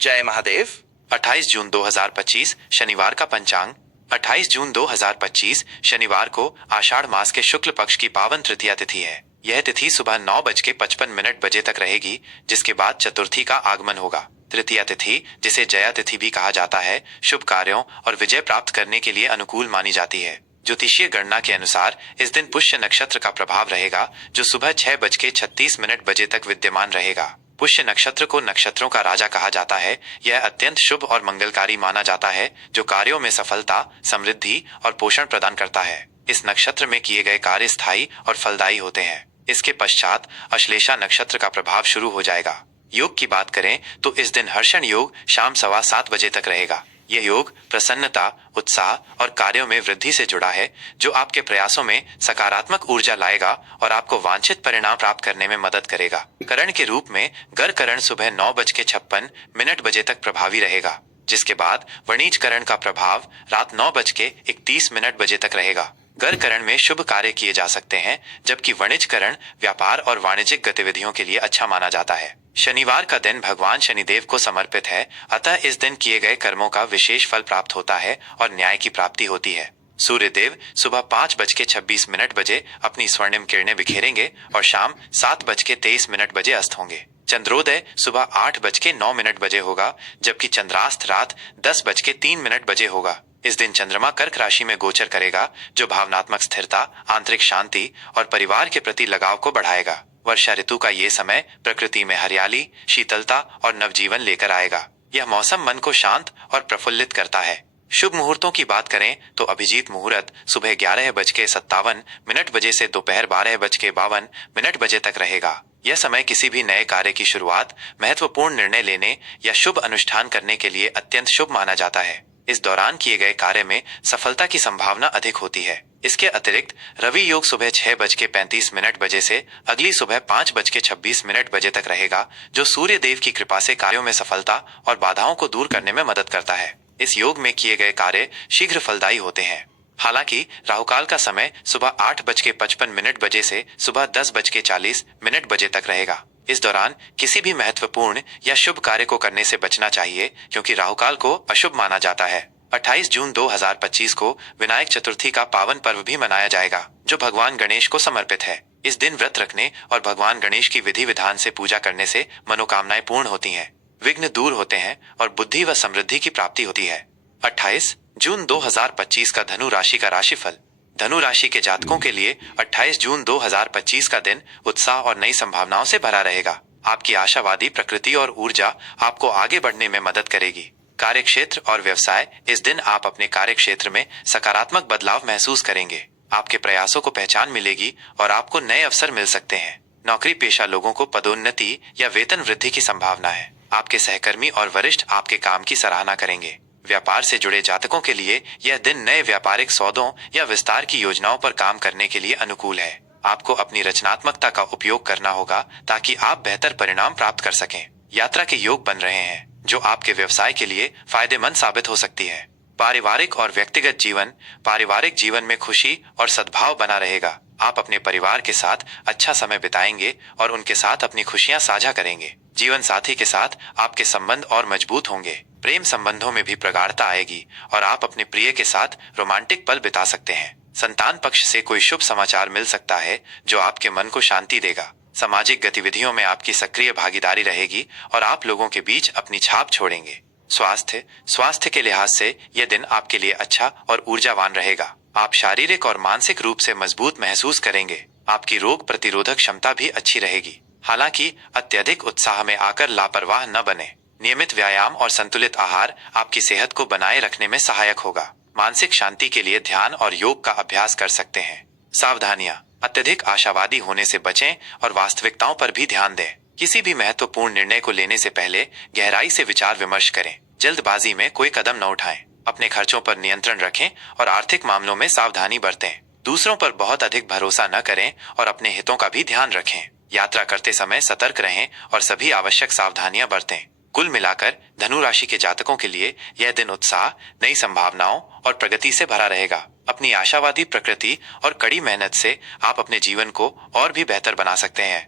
जय महादेव। 28 जून 2025 शनिवार का पंचांग। 28 जून 2025 शनिवार को आषाढ़ मास के शुक्ल पक्ष की पावन तृतीया तिथि है। यह तिथि सुबह 9:55 बजे तक रहेगी, जिसके बाद चतुर्थी का आगमन होगा। तृतीया तिथि, जिसे जया तिथि भी कहा जाता है, शुभ कार्यों और विजय प्राप्त करने के लिए अनुकूल मानी जाती है। ज्योतिषीय गणना के अनुसार इस दिन पुष्य नक्षत्र का प्रभाव रहेगा, जो सुबह 6:36 बजे तक विद्यमान रहेगा। पुष्य नक्षत्र को नक्षत्रों का राजा कहा जाता है। यह अत्यंत शुभ और मंगलकारी माना जाता है, जो कार्यों में सफलता, समृद्धि और पोषण प्रदान करता है। इस नक्षत्र में किए गए कार्य स्थायी और फलदायी होते हैं। इसके पश्चात अश्लेषा नक्षत्र का प्रभाव शुरू हो जाएगा। योग की बात करें तो इस दिन हर्षण योग शाम 7:15 तक रहेगा। यह योग प्रसन्नता, उत्साह और कार्यों में वृद्धि से जुड़ा है, जो आपके प्रयासों में सकारात्मक ऊर्जा लाएगा और आपको वांछित परिणाम प्राप्त करने में मदद करेगा। करण के रूप में गर करण सुबह 9:56 बजे तक प्रभावी रहेगा, जिसके बाद वणिज करण का प्रभाव रात 9:31 बजे तक रहेगा। गर करण में शुभ कार्य किए जा सकते हैं, जबकि वणिज करण व्यापार और वाणिज्यिक गतिविधियों के लिए अच्छा माना जाता है। शनिवार का दिन भगवान शनिदेव को समर्पित है, अतः इस दिन किए गए कर्मों का विशेष फल प्राप्त होता है और न्याय की प्राप्ति होती है। सूर्यदेव सुबह 5:26 बजे अपनी स्वर्णिम किरणें बिखेरेंगे और शाम 7:23 बजे अस्त होंगे। चंद्रोदय सुबह 8:09 बजे होगा, जबकि चंद्रास्त रात 10:03 बजे होगा। इस दिन चंद्रमा कर्क राशि में गोचर करेगा, जो भावनात्मक स्थिरता, आंतरिक शांति और परिवार के प्रति लगाव को बढ़ाएगा। वर्षा ऋतु का ये समय प्रकृति में हरियाली, शीतलता और नवजीवन लेकर आएगा। यह मौसम मन को शांत और प्रफुल्लित करता है। शुभ मुहूर्तों की बात करें तो अभिजीत मुहूर्त सुबह 11:57 बजे से दोपहर 12:52 बजे तक रहेगा। यह समय किसी भी नए कार्य की शुरुआत, महत्वपूर्ण निर्णय लेने या शुभ अनुष्ठान करने के लिए अत्यंत शुभ माना जाता है। इस दौरान किए गए कार्य में सफलता की संभावना अधिक होती है। इसके अतिरिक्त रवि योग सुबह 6:35 बजे से अगली सुबह 5:26 बजे तक रहेगा, जो सूर्य देव की कृपा से कार्यों में सफलता और बाधाओं को दूर करने में मदद करता है। इस योग में किए गए कार्य शीघ्र फलदायी होते हैं। हालांकि राहुकाल का समय सुबह 8:55 बजे से सुबह 10:40 बजे तक रहेगा। इस दौरान किसी भी महत्वपूर्ण या शुभ कार्य को करने से बचना चाहिए, क्योंकि राहुकाल को अशुभ माना जाता है। 28 जून 2025 को विनायक चतुर्थी का पावन पर्व भी मनाया जाएगा, जो भगवान गणेश को समर्पित है। इस दिन व्रत रखने और भगवान गणेश की विधि विधान से पूजा करने से मनोकामनाएं पूर्ण होती हैं, विघ्न दूर होते हैं और बुद्धि व समृद्धि की प्राप्ति होती है। 28 जून 2025 का धनु राशि का राशिफल। धनु राशि के जातकों के लिए 28 जून 2025 का दिन उत्साह और नई संभावनाओं से भरा रहेगा। आपकी आशावादी प्रकृति और ऊर्जा आपको आगे बढ़ने में मदद करेगी। कार्य क्षेत्र और व्यवसाय। इस दिन आप अपने कार्य क्षेत्र में सकारात्मक बदलाव महसूस करेंगे। आपके प्रयासों को पहचान मिलेगी और आपको नए अवसर मिल सकते हैं। नौकरी पेशा लोगों को पदोन्नति या वेतन वृद्धि की संभावना है। आपके सहकर्मी और वरिष्ठ आपके काम की सराहना करेंगे। व्यापार से जुड़े जातकों के लिए यह दिन नए व्यापारिक सौदों या विस्तार की योजनाओं पर काम करने के लिए अनुकूल है। आपको अपनी रचनात्मकता का उपयोग करना होगा ताकि आप बेहतर परिणाम प्राप्त कर सकें। यात्रा के योग बन रहे हैं, जो आपके व्यवसाय के लिए फायदेमंद साबित हो सकती है। पारिवारिक और व्यक्तिगत जीवन। पारिवारिक जीवन में खुशी और सद्भाव बना रहेगा। आप अपने परिवार के साथ अच्छा समय बिताएंगे और उनके साथ अपनी खुशियां साझा करेंगे। जीवन साथी के साथ आपके संबंध और मजबूत होंगे। प्रेम संबंधों में भी प्रगाढ़ता आएगी और आप अपने प्रिय के साथ रोमांटिक पल बिता सकते हैं। संतान पक्ष से कोई शुभ समाचार मिल सकता है, जो आपके मन को शांति देगा। सामाजिक गतिविधियों में आपकी सक्रिय भागीदारी रहेगी और आप लोगों के बीच अपनी छाप छोड़ेंगे। स्वास्थ्य के लिहाज से यह दिन आपके लिए अच्छा और ऊर्जावान रहेगा। आप शारीरिक और मानसिक रूप से मजबूत महसूस करेंगे। आपकी रोग प्रतिरोधक क्षमता भी अच्छी रहेगी। हालांकि अत्यधिक उत्साह में आकर लापरवाह न बने। नियमित व्यायाम और संतुलित आहार आपकी सेहत को बनाए रखने में सहायक होगा। मानसिक शांति के लिए ध्यान और योग का अभ्यास कर सकते हैं। सावधानियां। अत्यधिक आशावादी होने से बचें और वास्तविकताओं पर भी ध्यान दें। किसी भी महत्वपूर्ण निर्णय को लेने से पहले गहराई से विचार विमर्श करें। जल्दबाजी में कोई कदम न उठाएं। अपने खर्चों पर नियंत्रण रखें और आर्थिक मामलों में सावधानी बरतें। दूसरों पर बहुत अधिक भरोसा न करें और अपने हितों का भी ध्यान रखें। यात्रा करते समय सतर्क रहें और सभी आवश्यक सावधानियां बरतें। कुल मिलाकर धनु राशि के जातकों के लिए यह दिन उत्साह, नई संभावनाओं और प्रगति से भरा रहेगा। अपनी आशावादी प्रकृति और कड़ी मेहनत से आप अपने जीवन को और भी बेहतर बना सकते हैं।